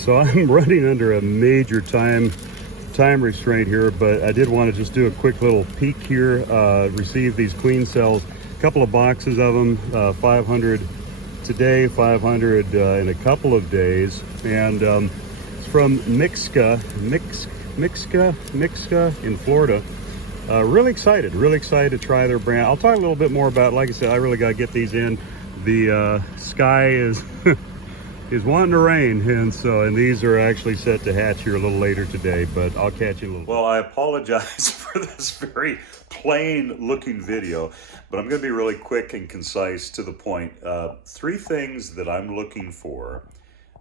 So I'm running under a major time restraint here, but I did want to just do a quick little peek here. Receive these queen cells, a couple of boxes of them, 500 today, 500 in a couple of days, and it's from Mixca in Florida. Really excited to try their brand. I'll talk a little bit more about it. Like I said, I really got to get these in. The sky is is wanting to rain, and these are actually set to hatch here a little later today, but I'll catch you in a little. Well, I apologize for this very plain looking video, but I'm going to be really quick and concise to the point. Three things that I'm looking for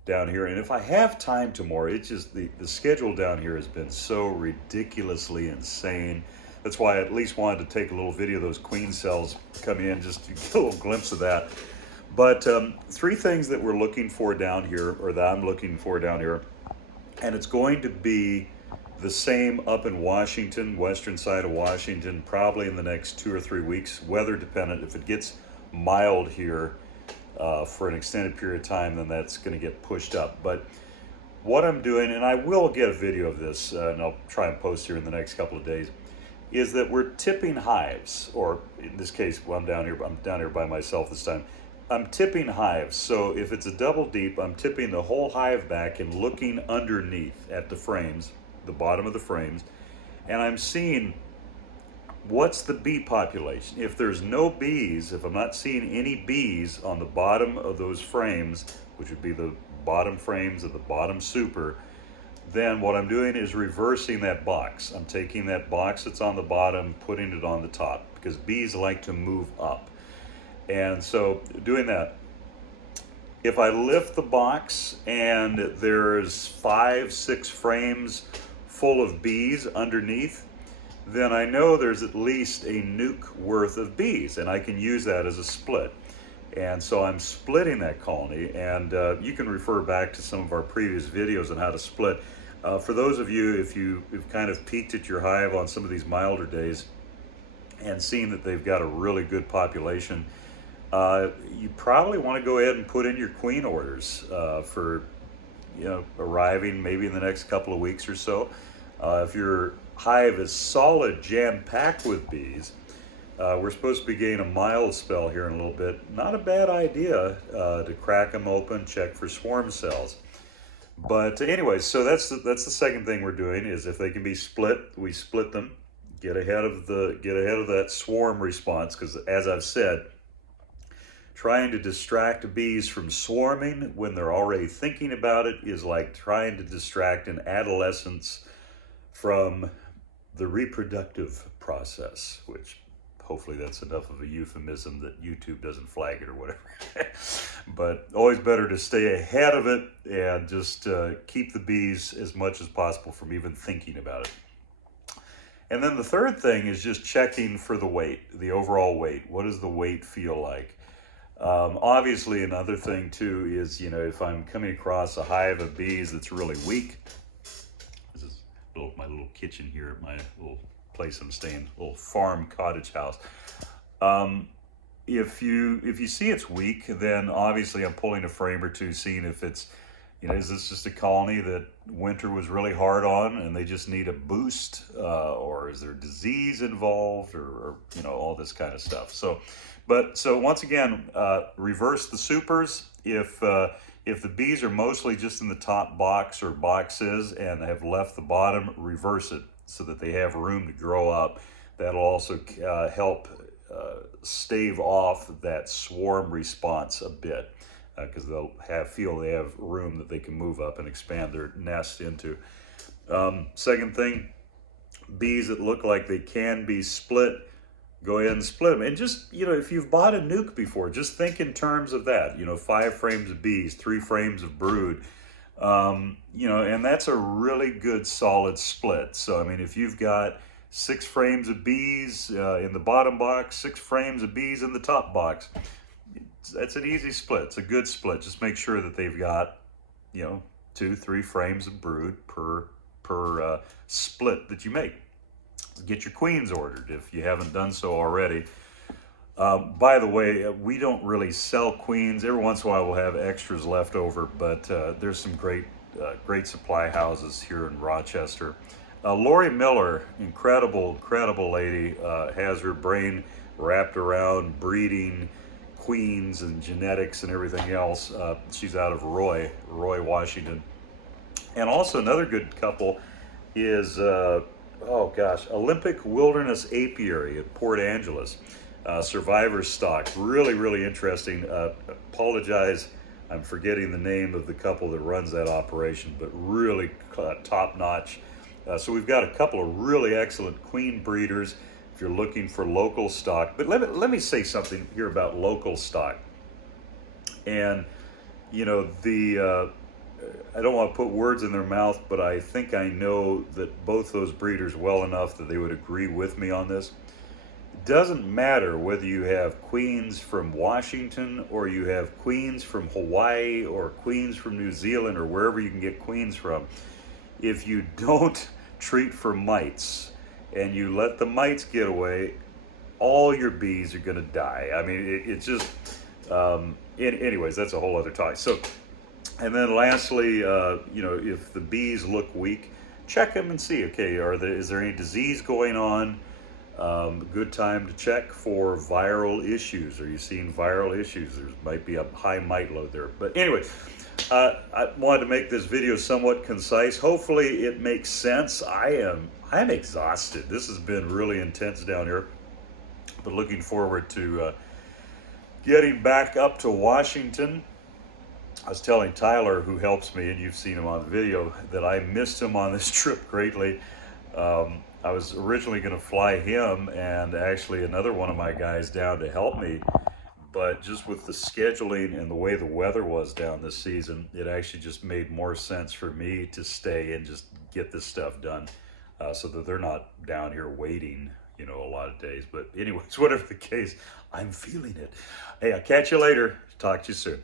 down here, and if I have time tomorrow, it's just the schedule down here has been so ridiculously insane. That's why I at least wanted to take a little video of those queen cells come in, just to get a little glimpse of that. But three things that we're looking for down here, or that I'm looking for down here, and it's going to be the same up in Washington, western side of Washington, probably in the next 2 or 3 weeks, weather dependent. If it gets mild here for an extended period of time, then that's going to get pushed up. But what I'm doing, and I will get a video of this, and I'll try and post here in the next couple of days, is that we're tipping hives, or in this case, well, I'm down here by myself this time. I'm tipping hives. So if it's a double deep, I'm tipping the whole hive back and looking underneath at the frames, the bottom of the frames, and I'm seeing what's the bee population. If there's no bees, if I'm not seeing any bees on the bottom of those frames, which would be the bottom frames of the bottom super, then what I'm doing is reversing that box. I'm taking that box that's on the bottom, putting it on the top, because bees like to move up. And so doing that, if I lift the box and there's 5, 6 frames full of bees underneath, then I know there's at least a nuke worth of bees, and I can use that as a split. And so I'm splitting that colony, and you can refer back to some of our previous videos on how to split. For those of you, if you've kind of peeked at your hive on some of these milder days and seen that they've got a really good population, you probably want to go ahead and put in your queen orders for, arriving maybe in the next couple of weeks or so. If your hive is solid, jam-packed with bees, we're supposed to be getting a mild spell here in a little bit. Not a bad idea to crack them open, check for swarm cells. But anyway, so that's the second thing we're doing, is if they can be split, we split them, get ahead of that swarm response, because as I've said, trying to distract bees from swarming when they're already thinking about it is like trying to distract an adolescent from the reproductive process, which hopefully that's enough of a euphemism that YouTube doesn't flag it or whatever. But always better to stay ahead of it and just keep the bees as much as possible from even thinking about it. And then the third thing is just checking for the weight, the overall weight. What does the weight feel like? Obviously, another thing too is, if I'm coming across a hive of bees that's really weak, this is my little kitchen here at my little place I'm staying, little farm cottage house. If you see it's weak, then obviously I'm pulling a frame or two, seeing if it's, is this just a colony that winter was really hard on and they just need a boost, or is there disease involved, or all this kind of stuff. So once again, reverse the supers. If the bees are mostly just in the top box or boxes and have left the bottom, reverse it so that they have room to grow up. That'll also help stave off that swarm response a bit, because they'll feel they have room that they can move up and expand their nest into. Second thing, bees that look like they can be split, go ahead and split them. And just, if you've bought a nuke before, just think in terms of that, 5 frames of bees, 3 frames of brood, and that's a really good solid split. So, if you've got 6 frames of bees in the bottom box, 6 frames of bees in the top box, that's an easy split. It's a good split. Just make sure that they've got, 2, 3 frames of brood per split that you make. Get your queens ordered if you haven't done so already. By the way, we don't really sell queens. Every once in a while we'll have extras left over, but there's some great great supply houses here in Rochester. Lori Miller, incredible lady, has her brain wrapped around breeding queens and genetics and everything else. She's out of Roy, Washington. And also another good couple is, oh gosh, Olympic Wilderness Apiary at Port Angeles. Survivor stock, really interesting. Apologize, I'm forgetting the name of the couple that runs that operation, but really top notch. So we've got a couple of really excellent queen breeders if you're looking for local stock. But let me say something here about local stock. And you know, I don't want to put words in their mouth, but I think I know that both those breeders well enough that they would agree with me on this. It doesn't matter whether you have queens from Washington or you have queens from Hawaii or queens from New Zealand or wherever you can get queens from. If you don't treat for mites and you let the mites get away, all your bees are going to die. I mean, it's just, anyways, that's a whole other topic. So, and then lastly, you know, if the bees look weak, check them and see, okay, is there any disease going on? Good time to check for viral issues. Are you seeing viral issues? There might be a high mite load there. But anyway, I wanted to make this video somewhat concise. Hopefully it makes sense. I'm exhausted. This has been really intense down here, but looking forward to getting back up to Washington. I was telling Tyler, who helps me, and you've seen him on the video, that I missed him on this trip greatly. I was originally going to fly him and actually another one of my guys down to help me, but just with the scheduling and the way the weather was down this season, it actually just made more sense for me to stay and just get this stuff done, so that they're not down here waiting, you know, a lot of days. But anyways, whatever the case, I'm feeling it. Hey, I'll catch you later. Talk to you soon.